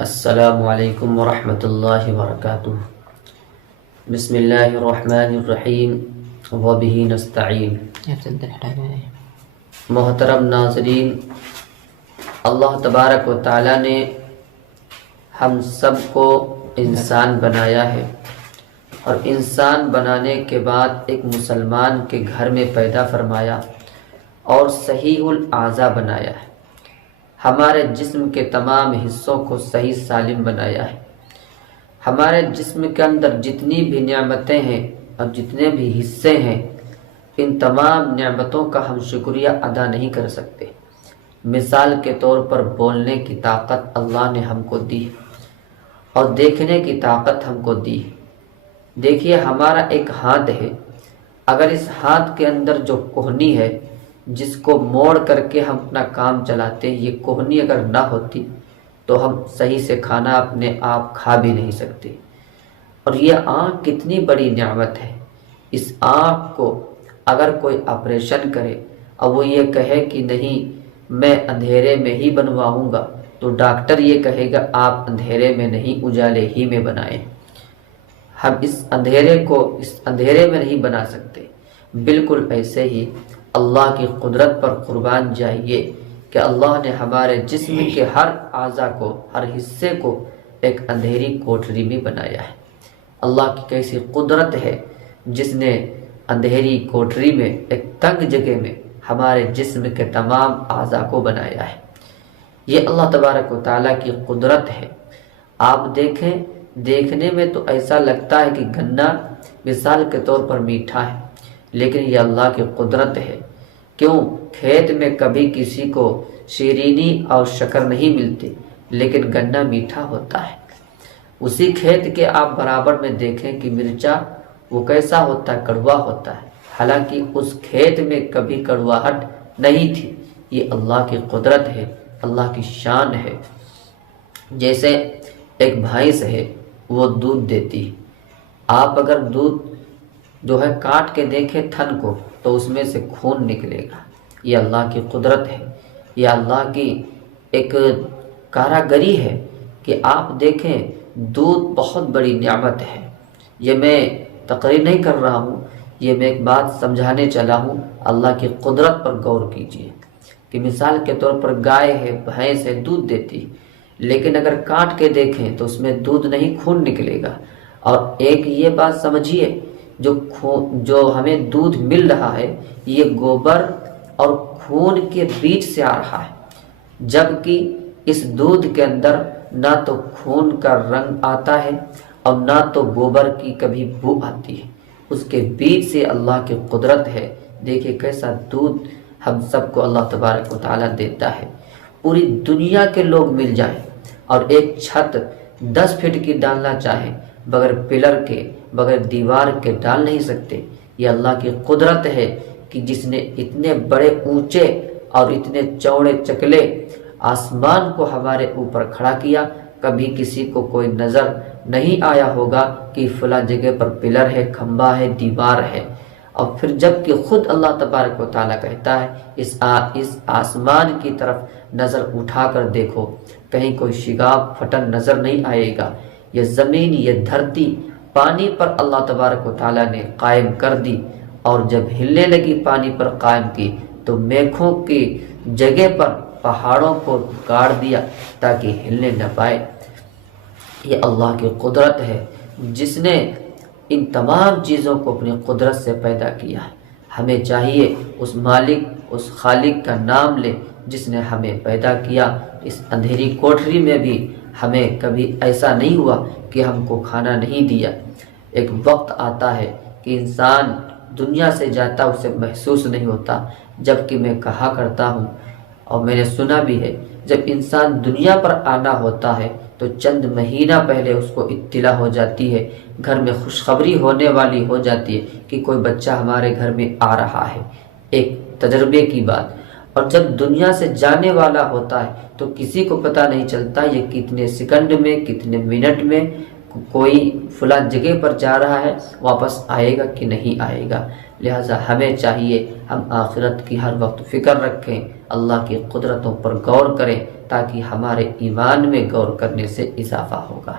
السلام علیکم ورحمۃ اللہ وبرکاتہ۔ بسم اللہ الرحمن الرحیم وبہ نستعین۔ محترم ناظرین، اللہ تبارک و تعالی نے ہم سب کو انسان بنایا ہے، اور انسان بنانے کے بعد ایک مسلمان کے گھر میں پیدا فرمایا اور صحیح الاعضاء بنایا ہے۔ ہمارے جسم کے تمام حصوں کو صحیح سالم بنایا ہے۔ ہمارے جسم کے اندر جتنی بھی نعمتیں ہیں اور جتنے بھی حصے ہیں، ان تمام نعمتوں کا ہم شکریہ ادا نہیں کر سکتے۔ مثال کے طور پر بولنے کی طاقت اللہ نے ہم کو دی اور دیکھنے کی طاقت ہم کو دی۔ دیکھیے، ہمارا ایک ہاتھ ہے، اگر اس ہاتھ کے اندر جو کوہنی ہے جس کو موڑ کر کے ہم اپنا کام چلاتے ہیں، یہ کوہنی اگر نہ ہوتی تو ہم صحیح سے کھانا اپنے آپ کھا بھی نہیں سکتے۔ اور یہ آنکھ کتنی بڑی نعمت ہے۔ اس آنکھ کو اگر کوئی آپریشن کرے اور وہ یہ کہے کہ نہیں میں اندھیرے میں ہی بنواؤں گا، تو ڈاکٹر یہ کہے گا آپ اندھیرے میں نہیں، اجالے ہی میں بنائیں۔ ہم اس اندھیرے میں نہیں بنا سکتے۔ بالکل ایسے ہی اللہ کی قدرت پر قربان جائیے کہ اللہ نے ہمارے جسم کے ہر اعضاء کو، ہر حصے کو ایک اندھیری کوٹری میں بنایا ہے۔ اللہ کی کیسی قدرت ہے جس نے اندھیری کوٹری میں، ایک تنگ جگہ میں ہمارے جسم کے تمام اعضاء کو بنایا ہے۔ یہ اللہ تبارک و تعالیٰ کی قدرت ہے۔ آپ دیکھیں، دیکھنے میں تو ایسا لگتا ہے کہ گنا مثال کے طور پر میٹھا ہے، لیکن یہ اللہ کی قدرت ہے۔ کیوں؟ کھیت میں کبھی کسی کو شیرینی اور شکر نہیں ملتی، لیکن گنا میٹھا ہوتا ہے۔ اسی کھیت کے آپ برابر میں دیکھیں کہ مرچا وہ کیسا ہوتا ہے، کڑوا ہوتا ہے، حالانکہ اس کھیت میں کبھی کڑواہٹ نہیں تھی۔ یہ اللہ کی قدرت ہے، اللہ کی شان ہے۔ جیسے ایک بھینس ہے، وہ دودھ دیتی ہے۔ آپ اگر دودھ جو ہے کاٹ کے دیکھیں تھن کو، تو اس میں سے خون نکلے گا۔ یہ اللہ کی قدرت ہے، یہ اللہ کی ایک کاراگری ہے کہ آپ دیکھیں دودھ بہت بڑی نعمت ہے۔ یہ میں تقریر نہیں کر رہا ہوں، یہ میں ایک بات سمجھانے چلا ہوں۔ اللہ کی قدرت پر غور کیجیے کہ مثال کے طور پر گائے ہے، بھینس ہے، دودھ دیتی، لیکن اگر کاٹ کے دیکھیں تو اس میں دودھ نہیں، خون نکلے گا۔ اور ایک یہ بات سمجھیے، جو ہمیں دودھ مل رہا ہے یہ گوبر اور خون کے بیچ سے آ رہا ہے، جبکہ اس دودھ کے اندر نہ تو خون کا رنگ آتا ہے اور نہ تو گوبر کی کبھی بو آتی ہے۔ اس کے بیچ سے اللہ کی قدرت ہے۔ دیکھیے کیسا دودھ ہم سب کو اللہ تبارک و تعالیٰ دیتا ہے۔ پوری دنیا کے لوگ مل جائیں اور ایک چھت 10 فٹ کی ڈالنا چاہیں، بغیر پلر کے، بغیر دیوار کے ڈال نہیں سکتے۔ یہ اللہ کی قدرت ہے کہ جس نے اتنے بڑے اونچے اور اتنے چوڑے چکلے آسمان کو ہمارے اوپر کھڑا کیا۔ کبھی کسی کو کوئی نظر نہیں آیا ہوگا کہ فلاں جگہ پر پلر ہے، کھمبا ہے، دیوار ہے۔ اور پھر جب کہ خود اللہ تبارک و تعالیٰ کہتا ہے اس آسمان کی طرف نظر اٹھا کر دیکھو، کہیں کوئی شگاف پھٹن نظر نہیں آئے گا۔ یہ زمین، یہ دھرتی پانی پر اللہ تبارک و تعالیٰ نے قائم کر دی، اور جب ہلنے لگی پانی پر قائم کی تو میخوں کی جگہ پر پہاڑوں کو گاڑ دیا تاکہ ہلنے نہ پائے۔ یہ اللہ کی قدرت ہے جس نے ان تمام چیزوں کو اپنی قدرت سے پیدا کیا ہے۔ ہمیں چاہیے اس مالک، اس خالق کا نام لیں جس نے ہمیں پیدا کیا۔ اس اندھیری کوٹری میں بھی ہمیں کبھی ایسا نہیں ہوا کہ ہم کو کھانا نہیں دیا۔ ایک وقت آتا ہے کہ انسان دنیا سے جاتا اسے محسوس نہیں ہوتا، جبکہ میں کہا کرتا ہوں اور میں نے سنا بھی ہے، جب انسان دنیا پر آنا ہوتا ہے تو چند مہینہ پہلے اس کو اطلاع ہو جاتی ہے، گھر میں خوشخبری ہونے والی ہو جاتی ہے کہ کوئی بچہ ہمارے گھر میں آ رہا ہے۔ ایک تجربے کی بات۔ اور جب دنیا سے جانے والا ہوتا ہے تو کسی کو پتہ نہیں چلتا یہ کتنے سیکنڈ میں، کتنے منٹ میں کوئی فلاں جگہ پر جا رہا ہے، واپس آئے گا کہ نہیں آئے گا۔ لہٰذا ہمیں چاہیے ہم آخرت کی ہر وقت فکر رکھیں، اللہ کی قدرتوں پر غور کریں، تاکہ ہمارے ایمان میں غور کرنے سے اضافہ ہوگا۔